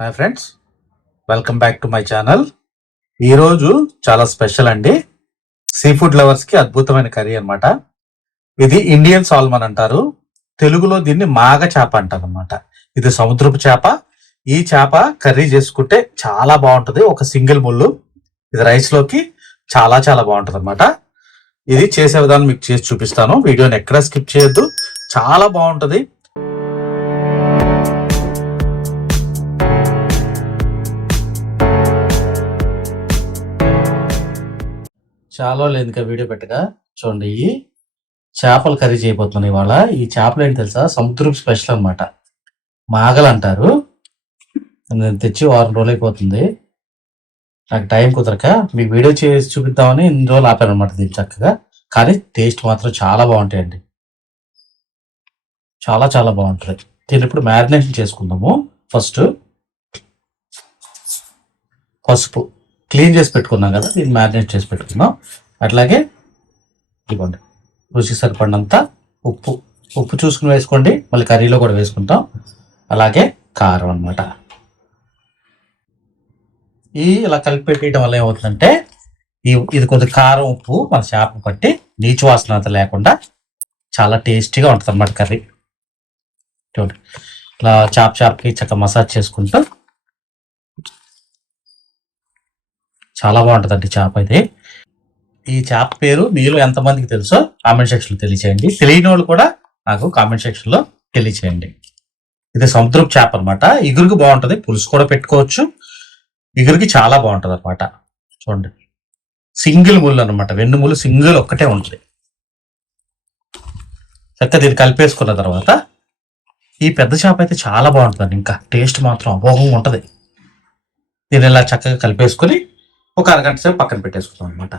Hi friends, welcome back to my channel. ఈరోజు చాలా special అండి. సీ ఫుడ్ లవర్స్కి అద్భుతమైన కర్రీ అనమాట. ఇది ఇండియన్ సాల్మన్ అంటారు. తెలుగులో దీన్ని మాగ చేప అంటారు అనమాట. ఇది సముద్రపు చేప. ఈ చేప కర్రీ చేసుకుంటే చాలా బాగుంటుంది. ఒక సింగిల్ ముళ్ళు. ఇది రైస్లోకి చాలా చాలా బాగుంటుంది అనమాట. ఇది చేసే విధానం మీకు చేసి చూపిస్తాను. వీడియోని ఎక్కడా స్కిప్ చేయొద్దు, చాలా బాగుంటుంది. చాలా లేదు ఇంకా వీడియో పెట్టగా చూడండి. ఈ చేపలు కర్రీ చేయబోతున్నాను ఇవాళ. ఈ చేపలు ఏంటి తెలుసా, సముద్రపు స్పెషల్ అనమాట. మాగలు అంటారు. నేను తెచ్చి 6 రోజులు అయిపోతుంది. నాకు టైం కుదరక మీకు వీడియో చేసి చూపిద్దామని ఇన్ని రోజులు ఆపాను అనమాట దీన్ని చక్కగా. కానీ టేస్ట్ మాత్రం చాలా బాగుంటాయండి. చాలా చాలా బాగుంటుంది. దీన్ని ఇప్పుడు మ్యారినేషన్ చేసుకుందాము. ఫస్ట్ పసుపు క్లీన్ చేసి పెట్టుకున్నాం కదా, దీన్ని మ్యారినేట్ చేసి పెట్టుకుందాం. అట్లాగే ఇదిగోండి, రుచికి సరిపడినంత ఉప్పు. ఉప్పు చూసుకుని వేసుకోండి, మళ్ళీ కర్రీలో కూడా వేసుకుంటాం. అలాగే కారం అనమాట. ఇలా కలిపి పెట్టడం వల్ల ఏమవుతుందంటే ఇది కొద్దిగా కారం ఉప్పు మన చేప పట్టి నీచు వాసన అంతా లేకుండా చాలా టేస్టీగా ఉంటుంది అన్నమాట కర్రీ. చూడండి, ఇలా చేపకి చక్కగా మసాజ్ చేసుకుంటూ చాలా బాగుంటుందండి చేప. ఇది ఈ చేప పేరు మీలో ఎంతమందికి తెలుసో కామెంట్ సెక్షన్లో తెలియచేయండి. తెలియని వాళ్ళు కూడా నాకు కామెంట్ సెక్షన్లో తెలియచేయండి. ఇది సముద్రపు చేప అనమాట. ఇగురికి బాగుంటుంది, పులుసు కూడా పెట్టుకోవచ్చు. ఇగురికి చాలా బాగుంటుంది అనమాట. చూడండి, సింగిల్ ముళ్ళు అనమాట. వెన్ను ముళ్ళు సింగిల్ ఒక్కటే ఉంటుంది. చక్కగా దీన్ని కలిపేసుకున్న తర్వాత ఈ పెద్ద చేప అయితే చాలా బాగుంటుందండి. ఇంకా టేస్ట్ మాత్రం అమోఘంగా ఉంటుంది. దీన్ని ఇలా చక్కగా కలిపేసుకొని ఒక అరగంట సేపు పక్కన పెట్టేసుకుందాం అనమాట.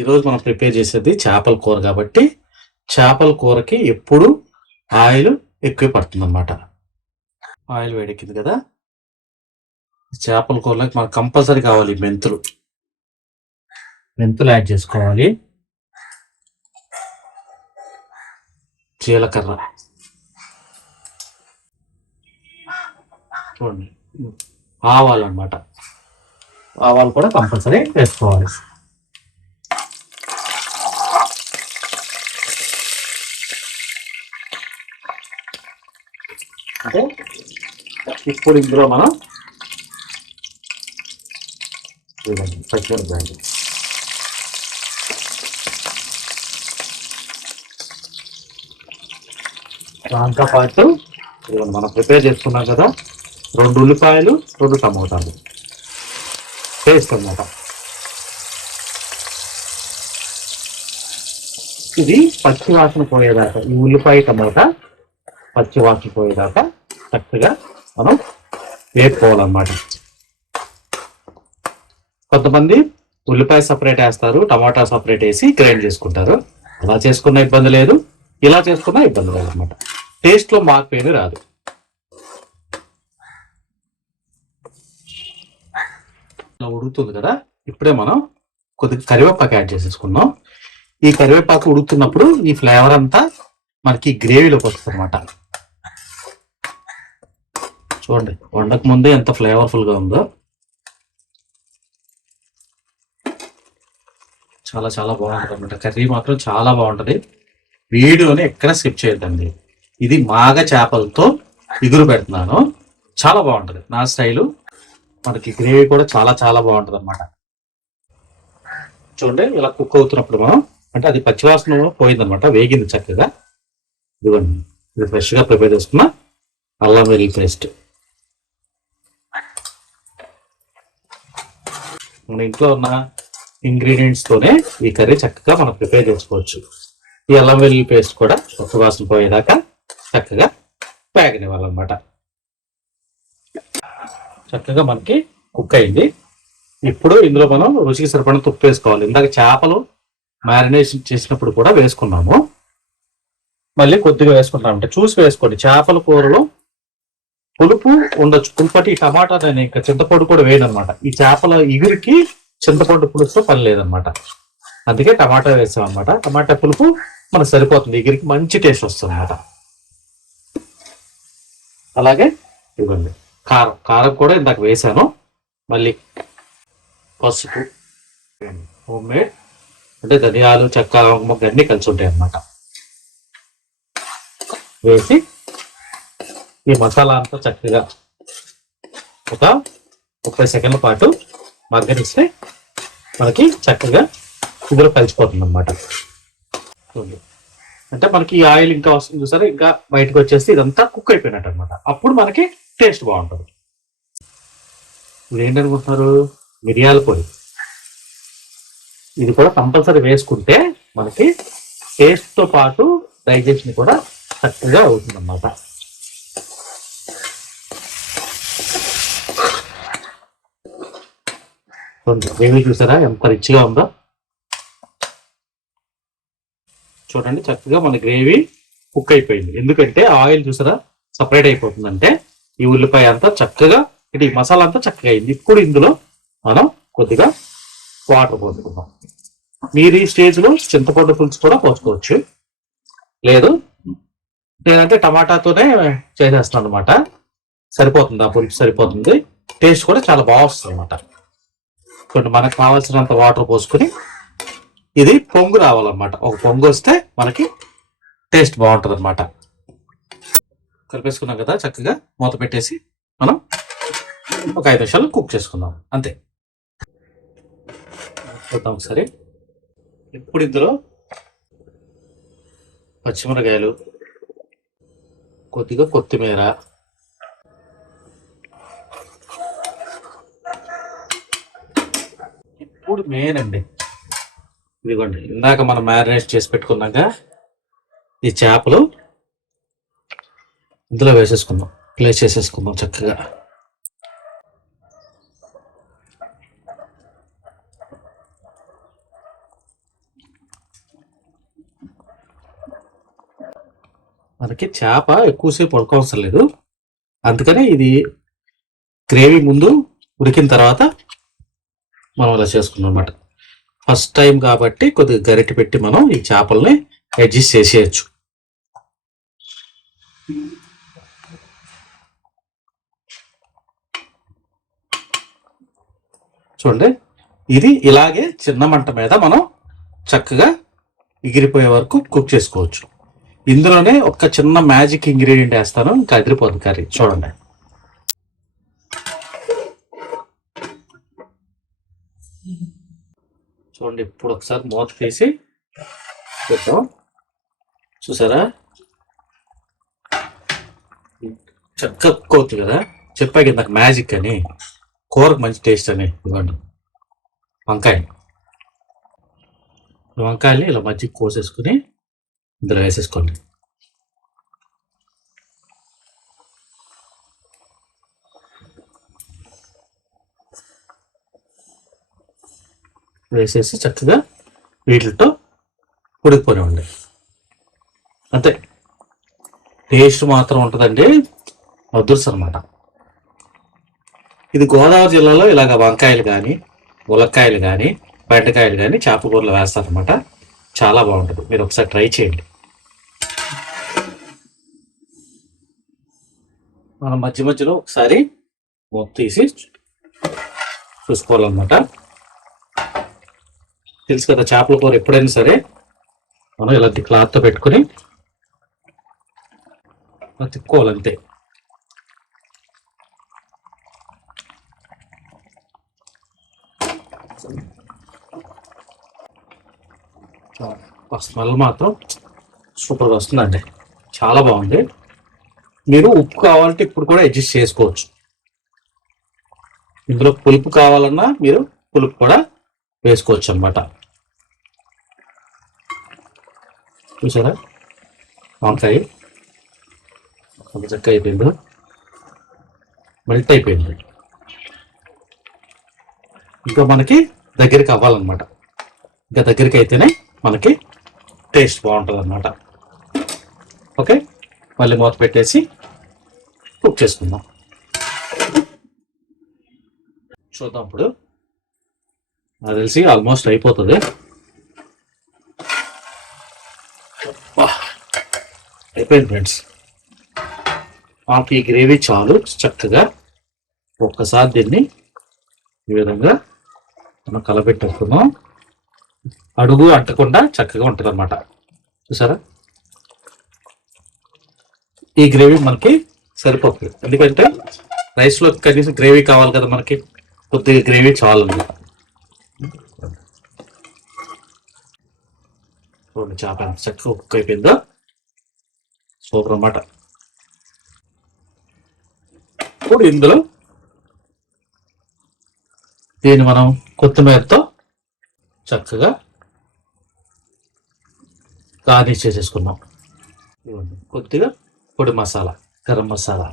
ఈరోజు మనం ప్రిపేర్ చేసేది చేపల కూర కాబట్టి చేపల కూరకి ఎప్పుడు ఆయిల్ ఎక్కువ పడుతుంది అనమాట. ఆయిల్ వేడెక్కింది కదా, చేపల కూరలోకి మనకు కంపల్సరీ కావాలి మెంతులు. మెంతులు యాడ్ చేసుకోవాలి. జీలకర్ర చూడండి, ఆవాలు అనమాట. ఆవాలు కూడా కంపల్సరీ వేసుకోవాలి. అంటే ఇప్పుడు ఇందులో మనం పచ్చిమిరపకాయలు, దాంతో పాటు మనం ప్రిపేర్ చేసుకున్నాం కదా 2 ఉల్లిపాయలు 2 టమోటాలు పేస్ట్ అన్నమాట. ఇది పచ్చి వాసన పోయేదాకా, ఈ ఉల్లిపాయ టమోటా పచ్చి వాసన పోయేదాకా చక్కగా మనం వేపుకోవాలన్నమాట. కొంతమంది ఉల్లిపాయ సపరేట్ వేస్తారు, టమాటా సపరేట్ వేసి గ్రైండ్ చేసుకుంటారు. అలా చేసుకున్న ఇబ్బంది లేదు, ఇలా చేసుకున్న ఇబ్బంది లేదు అనమాట. టేస్ట్లో మార్పు ఏమీ రాదు. ఇలా ఉడుకుతుంది కదా, ఇప్పుడే మనం కొద్దిగా కరివేపాకు యాడ్ చేసేసుకున్నాం. ఈ కరివేపాకు ఉడుకుతున్నప్పుడు ఈ ఫ్లేవర్ అంతా మనకి గ్రేవీలోకి వస్తుంది అనమాట. చూడండి, వండక ముందే ఎంత ఫ్లేవర్ఫుల్గా ఉందో. చాలా చాలా బాగుంటుంది అనమాట. కర్రీ మాత్రం చాలా బాగుంటుంది. వీడియోని ఎక్కడ స్కిప్ చేయొద్దండి. ఇది మాగ చేపలతో ఇగురు పెడుతున్నాను. చాలా బాగుంటుంది నా స్టైలు. మనకి గ్రేవీ కూడా చాలా చాలా బాగుంటుంది అనమాట. చూడండి, ఇలా కుక్ అవుతున్నప్పుడు మనం అంటే అది పచ్చివాసన పోయిందనమాట, వేగింది చక్కగా. ఇదిగోండి, ఇది ఫ్రెష్గా ప్రిపేర్ చేసుకున్న అల్లం వెల్లుల్లి పేస్ట్. మన ఇంట్లో ఉన్న ఇంగ్రీడియంట్స్ తోనే ఈ కర్రీ చక్కగా మనం ప్రిపేర్ చేసుకోవచ్చు. ఈ అల్లం వెల్లుల్లి పేస్ట్ కూడా పచ్చి వాసన పోయేదాకా చక్కగా వేగనివ్వాలన్నమాట. చక్కగా మనకి కుక్ అయింది. ఇప్పుడు ఇందులో మనం రుచికి సరిపడిన ఉప్పు వేసుకోవాలి. ఇందాక చేపలు మ్యారినేషన్ చేసినప్పుడు కూడా వేసుకున్నాము, మళ్ళీ కొద్దిగా వేసుకుంటాం. అంటే చూసి వేసుకోండి. చేపల కూరలో పులుపు ఉండొచ్చు. పులుపటి టమాటా నేను ఇంకా చింతపండు కూడా వేయనమాట. ఈ చేపల ఇగురికి చింతపండు పులుసుతో పని లేదనమాట. అందుకే టమాటా వేసాం అనమాట. టమాటా పులుపు మనకు సరిపోతుంది, ఇగురికి మంచి టేస్ట్ వస్తుంది అనమాట. అలాగే ఇవ్వండి, కారం కారం కూడా ఇందాక వేసాను. మళ్ళీ పసుపు, హోమ్ మేడ్ అంటే ధనియాలు, చెక్క, లవంగం అన్నీ కలిసి ఉంటాయి అన్నమాట. వేసి ఈ మసాలా అంతా చక్కగా ఒక 30 సెకండ్ల పాటు మగ్గనిస్తే మనకి చక్కగా ఇందులో కలిసిపోతుంది అన్నమాట. అంటే మనకి ఈ ఆయిల్ ఇంకా వస్తుంది చూసారా, ఇంకా బయటకు వచ్చేసి ఇదంతా కుక్ అయిపోయినట్టు అనమాట. అప్పుడు మనకి టేస్ట్ బాగుంటుంది. ఇప్పుడు ఏంటనుకుంటున్నారు, మిరియాల పొడి ఇది కూడా కంపల్సరీ వేసుకుంటే మనకి టేస్ట్తో పాటు డైజెషన్ కూడా చక్కగా అవుతుంది అన్నమాట. గ్రేవీ చూసారా ఎంత రిచ్గా ఉందో. చూడండి చక్కగా మన గ్రేవీ కుక్ అయిపోయింది. ఎందుకంటే ఆయిల్ చూసారా సపరేట్ అయిపోతుందంటే ఈ ఉల్లిపాయ అంతా చక్కగా ఇది మసాలా అంతా చక్కగా అయింది. ఇప్పుడు ఇందులో మనం కొద్దిగా వాటర్ పోసుకుందాం. మీరు ఈ స్టేజ్లో చింతపండు పులుసు కూడా పోసుకోవచ్చు, లేదు నేనంటే టమాటాతోనే చేసేస్తాను అనమాట. సరిపోతుంది, ఆ పులుసు సరిపోతుంది. టేస్ట్ కూడా చాలా బాగా వస్తుంది అనమాట. కొన్ని మనకు కావాల్సినంత వాటర్ పోసుకుని ఇది పొంగు రావాలన్నమాట. ఒక పొంగు వస్తే మనకి టేస్ట్ బాగుంటుంది అనమాట. కలిపేసుకున్నాం కదా, చక్కగా మూత పెట్టేసి మనం ఒక 5 నిమిషాలు కుక్ చేసుకుందాం అంతే. చూద్దాం ఒకసారి. ఇప్పుడు ఇందులో పచ్చిమిరకాయలు, కొద్దిగా కొత్తిమీర, ఇప్పుడు మెయిన్ అండి ఇదిగోండి ఇందాక మనం మ్యారినేట్ చేసి పెట్టుకున్నాక ఈ చేపలు ఇందులో వేసేసుకుందాం, ప్లేస్ చేసేసుకుందాం చక్కగా. మనకి చేప ఎక్కువసేపు ఉడకవసరం లేదు, అందుకనే ఇది గ్రేవీ ముందు ఉడికిన తర్వాత మనం అలా చేసుకున్నాం అనమాట. ఫస్ట్ టైం కాబట్టి కొద్దిగా గరిటె పెట్టి మనం ఈ చేపల్ని అడ్జస్ట్ చేసేయచ్చు. చూడండి ఇది ఇలాగే చిన్న మంట మీద మనం చక్కగా ఎగిరిపోయే వరకు కుక్ చేసుకోవచ్చు. ఇందులోనే ఒక చిన్న మ్యాజిక్ ఇంగ్రీడియంట్ వేస్తాను, ఇంకా అదిరిపోతుంది కర్రీ. చూడండి చూడండి ఇప్పుడు ఒకసారి మూత తీసి చూద్దాం. చూసారా చక్కగా కుక్ అవుతుంది కదా. చెప్పాక ఇందాక మ్యాజిక్ అని, కూరకు మంచి టేస్ట్ అని. ఇవ్వండి వంకాయల్ని ఇలా మజ్జిగ కోసేసుకుని ఇందులో వేసేసుకోండి. వేసేసి చక్కగా వీటితో ఉడికిపోనివ్వండి అంతే. టేస్ట్ మాత్రం ఉంటుందండి అదుర్స్ అనమాట. ఇది గోదావరి జిల్లాలో ఇలాగ వంకాయలు కానీ, ములక్కాయలు కానీ, బెండకాయలు కానీ చేపకూరలు వేస్తారనమాట. చాలా బాగుంటుంది, మీరు ఒకసారి ట్రై చేయండి. మనం మధ్య మధ్యలో ఒకసారి మూత తీసి చూసుకోవాలన్నమాట. తెలుసు కదా చేపల కూర ఎప్పుడైనా సరే మనం ఇలాంటి క్లాత్తో పెట్టుకుని తిక్కోవాలంతే. స్మెల్ మాత్రం సూపర్గా వస్తుందండి, చాలా బాగుంది. మీరు ఉప్పు కావాలంటే ఇప్పుడు కూడా అడ్జస్ట్ చేసుకోవచ్చు. ఇందులో పులుపు కావాలన్నా మీరు పులుపు కూడా వేసుకోవచ్చు అన్నమాట. చూసారా వంకాయ ఒక చక్క అయిపోయింది, మెల్ట్ అయిపోయింది. ఇంకా మనకి దగ్గరికి అవ్వాలన్నమాట. ఇంకా దగ్గరికి అయితేనే మనకి టేస్ట్ బాగుంటుంది అన్నమాట. ఓకే, మళ్ళీ మూత పెట్టేసి కుక్ చేసుకుందాం. చూద్దాం ఇప్పుడు. నాకు తెలిసి ఆల్మోస్ట్ అయిపోతుంది. అయిపోయింది ఫ్రెండ్స్. మాకు ఈ గ్రేవీ చాలు చక్కగా. ఒక్కసారి దీన్ని ఈ విధంగా మనం కలపెట్టేసుకుందాం. అడుగు అంటకుండా చక్కగా ఉంటుంది అన్నమాట. చూసారా, ఈ గ్రేవీ మనకి సరిపోతుంది. ఎందుకంటే రైస్లో కనీసం గ్రేవీ కావాలి కదా మనకి, కొద్దిగా గ్రేవీ చాలండి. చేప చక్కగా కుక్ అయిపోయిందో, సూపర్ అన్నమాట. ఇప్పుడు ఇందులో దీన్ని మనం కొత్తిమీరతో చక్కగా గార్నిష్ చేసేసుకున్నాం. కొద్దిగా పొడి మసాలా, గరం మసాలా,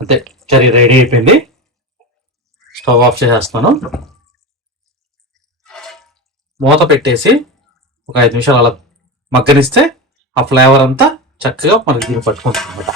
అంతే. కర్రీ రెడీ అయిపోయింది. స్టవ్ ఆఫ్ చేసేస్తున్నాను. మూత పెట్టేసి ఒక 5 నిమిషాలు అలా మగ్గనిస్తే ఆ ఫ్లేవర్ అంతా చక్కగా మనకి దీన్ని పట్టుకుంటుంది అన్నమాట.